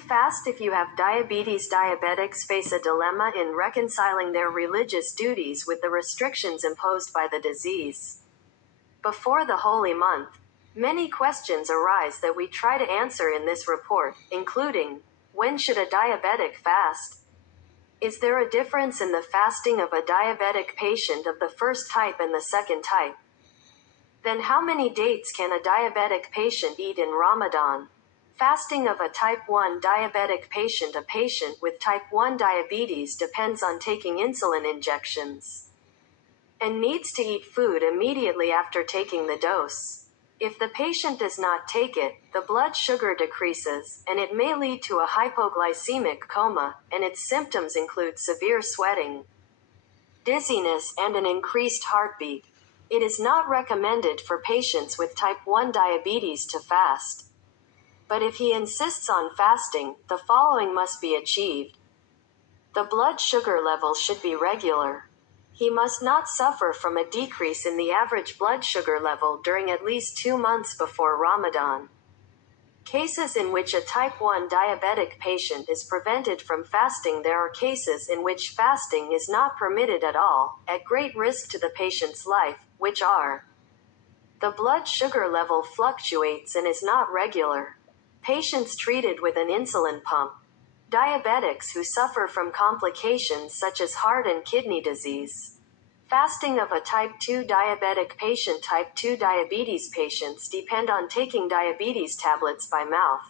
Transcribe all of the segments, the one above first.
fast if you have diabetes? Diabetics face a dilemma in reconciling their religious duties with the restrictions imposed by the disease. Before the holy month, many questions arise that we try to answer in this report, including, when should a diabetic fast? Is there a difference in the fasting of a diabetic patient of the first type and the second type? Then how many dates can a diabetic patient eat in Ramadan? Fasting of a type 1 diabetic patient. A patient with type 1 diabetes depends on taking insulin injections and needs to eat food immediately after taking the dose. If the patient does not take it, the blood sugar decreases, and it may lead to a hypoglycemic coma, and its symptoms include severe sweating, dizziness, and an increased heartbeat. It is not recommended for patients with type 1 diabetes to fast. But if he insists on fasting, the following must be achieved. The blood sugar level should be regular. He must not suffer from a decrease in the average blood sugar level during at least 2 months before Ramadan. Cases in which a type 1 diabetic patient is prevented from fasting. There are cases in which fasting is not permitted at all, at great risk to the patient's life, which are: the blood sugar level fluctuates and is not regular. Patients treated with an insulin pump. Diabetics who suffer from complications such as heart and kidney disease. Fasting of a type 2 diabetic patient. Type 2 diabetes patients depend on taking diabetes tablets by mouth.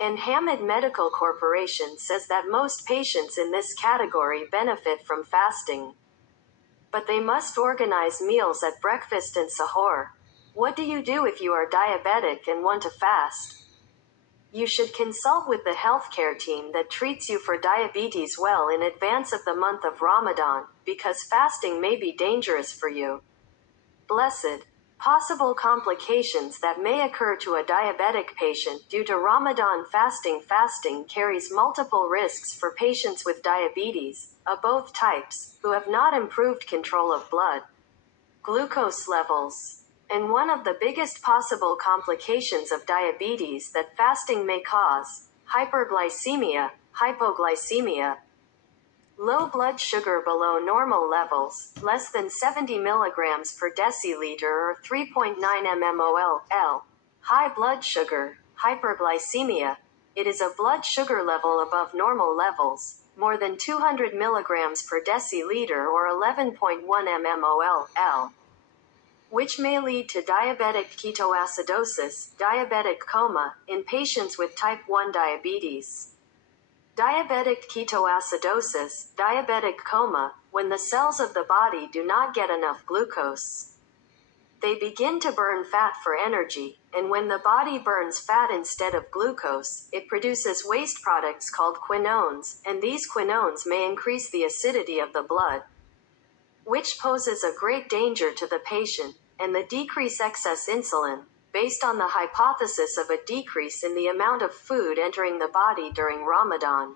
And Hamid Medical Corporation says that most patients in this category benefit from fasting. But they must organize meals at breakfast and sahur. What do you do if you are diabetic and want to fast? You should consult with the healthcare team that treats you for diabetes well in advance of the month of Ramadan, because fasting may be dangerous for you. Blessed. Possible complications that may occur to a diabetic patient due to Ramadan fasting. Fasting carries multiple risks for patients with diabetes, of both types, who have not improved control of blood glucose levels. And one of the biggest possible complications of diabetes that fasting may cause: hyperglycemia, hypoglycemia, low blood sugar below normal levels, less than 70 milligrams per deciliter or 3.9 mmol, high blood sugar, hyperglycemia. It is a blood sugar level above normal levels, more than 200 milligrams per deciliter or 11.1 mmol, which may lead to diabetic ketoacidosis, diabetic coma, in patients with type 1 diabetes. Diabetic ketoacidosis, diabetic coma, when the cells of the body do not get enough glucose. They begin to burn fat for energy, and when the body burns fat instead of glucose, it produces waste products called quinones, and these quinones may increase the acidity of the blood, which poses a great danger to the patient, and the decrease excess insulin, based on the hypothesis of a decrease in the amount of food entering the body during Ramadan,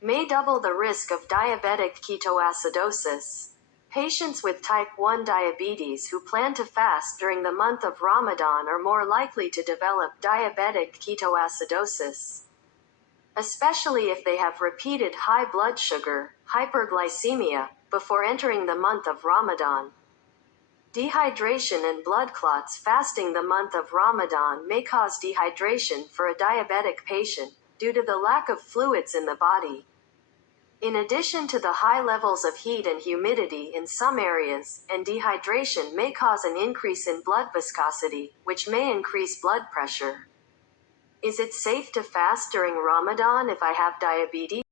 may double the risk of diabetic ketoacidosis. Patients with type 1 diabetes who plan to fast during the month of Ramadan are more likely to develop diabetic ketoacidosis, especially if they have repeated high blood sugar, hyperglycemia, before entering the month of Ramadan. Dehydration and blood clots. Fasting the month of Ramadan may cause dehydration for a diabetic patient, due to the lack of fluids in the body. In addition to the high levels of heat and humidity in some areas, and dehydration may cause an increase in blood viscosity, which may increase blood pressure. Is it safe to fast during Ramadan if I have diabetes?